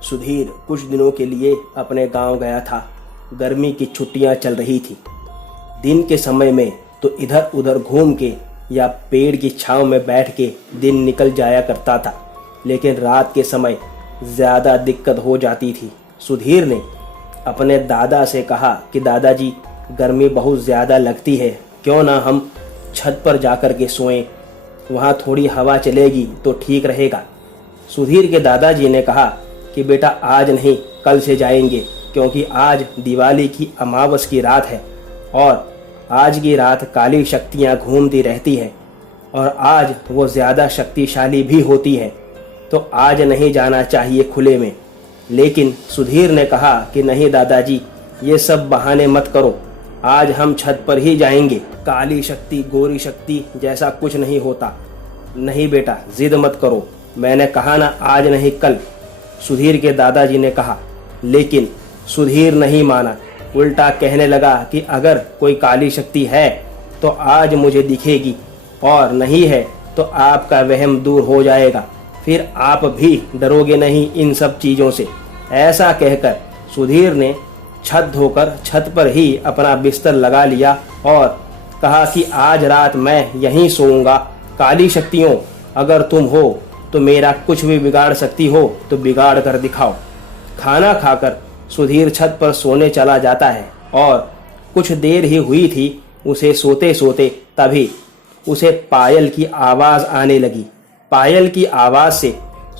सुधीर कुछ दिनों के लिए अपने गांव गया था। गर्मी की छुट्टियां चल रही थी। दिन के समय में तो इधर उधर घूम के या पेड़ की छांव में बैठ के दिन निकल जाया करता था, लेकिन रात के समय ज़्यादा दिक्कत हो जाती थी। सुधीर ने अपने दादा से कहा कि दादाजी, गर्मी बहुत ज़्यादा लगती है, क्यों ना हम छत पर जाकर के सोएं, वहाँ थोड़ी हवा चलेगी तो ठीक रहेगा। सुधीर के दादाजी ने कहा कि बेटा आज नहीं, कल से जाएंगे, क्योंकि आज दिवाली की अमावस की रात है और आज की रात काली शक्तियाँ घूमती रहती हैं और आज वो ज़्यादा शक्तिशाली भी होती है, तो आज नहीं जाना चाहिए खुले में। लेकिन सुधीर ने कहा कि नहीं दादाजी, ये सब बहाने मत करो, आज हम छत पर ही जाएंगे। काली शक्ति गोरी शक्ति जैसा कुछ नहीं होता। नहीं बेटा, जिद मत करो, मैंने कहा ना आज नहीं कल, सुधीर के दादाजी ने कहा। लेकिन सुधीर नहीं माना, उल्टा कहने लगा कि अगर कोई काली शक्ति है तो आज मुझे दिखेगी और नहीं है तो आपका वहम दूर हो जाएगा, फिर आप भी डरोगे नहीं इन सब चीज़ों से। ऐसा कहकर सुधीर ने छत धोकर छत पर ही अपना बिस्तर लगा लिया और कहा कि आज रात मैं यहीं सोऊंगा। काली शक्तियों, अगर तुम हो तो मेरा कुछ भी बिगाड़ सकती हो तो बिगाड़ कर दिखाओ। खाना खाकर सुधीर छत पर सोने चला जाता है और कुछ देर ही हुई थी उसे सोते सोते, तभी उसे पायल की आवाज़ आने लगी। पायल की आवाज़ से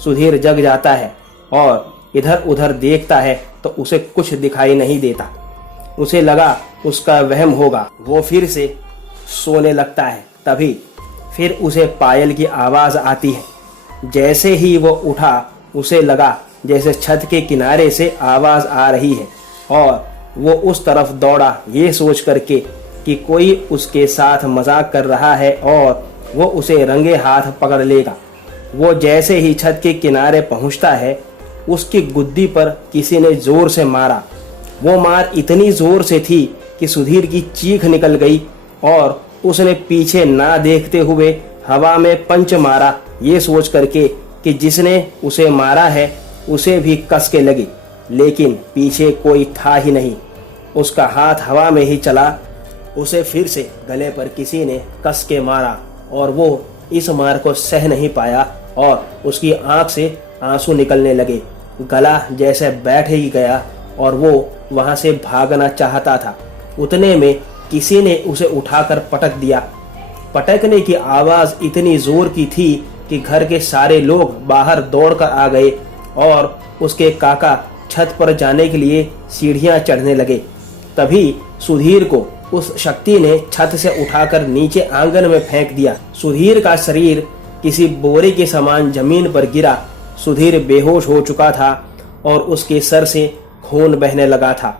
सुधीर जग जाता है और इधर उधर देखता है तो उसे कुछ दिखाई नहीं देता। उसे लगा उसका वहम होगा, वो फिर से सोने लगता है। तभी फिर उसे पायल की आवाज़ आती है। जैसे ही वो उठा उसे लगा जैसे छत के किनारे से आवाज़ आ रही है और वो उस तरफ दौड़ा, ये सोच करके कि कोई उसके साथ मजाक कर रहा है और वो उसे रंगे हाथ पकड़ लेगा। वो जैसे ही छत के किनारे पहुंचता है, उसकी गुद्दी पर किसी ने जोर से मारा। वो मार इतनी जोर से थी कि सुधीर की चीख निकल गई और उसने पीछे ना देखते हुए हवा में पंच मारा, ये सोच करके कि जिसने उसे मारा है उसे भी कस के लगी। लेकिन पीछे कोई था ही नहीं, उसका हाथ हवा में ही चला। उसे फिर से गले पर किसी ने कस के मारा और वो इस मार को सह नहीं पाया और उसकी आंख से आंसू निकलने लगे। गला जैसे बैठ ही गया और वो वहां से भागना चाहता था। उतने में किसी ने उसे उठाकर पटक दिया। पटकने की आवाज़ इतनी जोर की थी कि घर के सारे लोग बाहर दौड़कर आ गए और उसके काका छत पर जाने के लिए सीढ़ियां चढ़ने लगे। तभी सुधीर को उस शक्ति ने छत से उठाकर नीचे आंगन में फेंक दिया। सुधीर का शरीर किसी बोरे के समान जमीन पर गिरा। सुधीर बेहोश हो चुका था और उसके सर से खून बहने लगा था।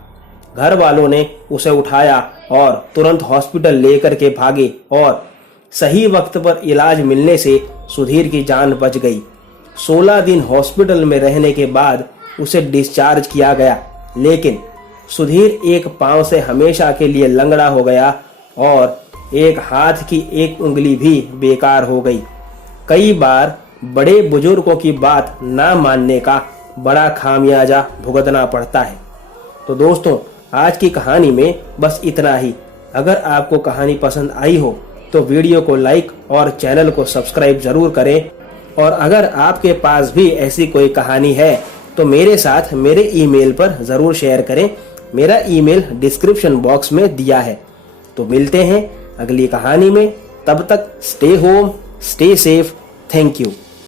घर वालों ने उसे उठाया और तुरंत हॉस्पिटल लेकर के भागे और सही वक्त पर इलाज मिलने से सुधीर की जान बच गई। 16 दिन हॉस्पिटल में रहने के बाद उसे डिस्चार्ज किया गया, लेकिन सुधीर एक पांव से हमेशा के लिए लंगड़ा हो गया और एक हाथ की एक उंगली भी बेकार हो गई। कई बार बड़े बुजुर्गों की बात ना मानने का बड़ा खामियाजा भुगतना पड़ता है। तो दोस्तों, आज की कहानी में बस इतना ही। अगर आपको कहानी पसंद आई हो तो वीडियो को लाइक और चैनल को सब्सक्राइब जरूर करें। और अगर आपके पास भी ऐसी कोई कहानी है तो मेरे साथ मेरे ईमेल पर ज़रूर शेयर करें। मेरा ईमेल डिस्क्रिप्शन बॉक्स में दिया है। तो मिलते हैं अगली कहानी में, तब तक stay home, stay safe. Thank you.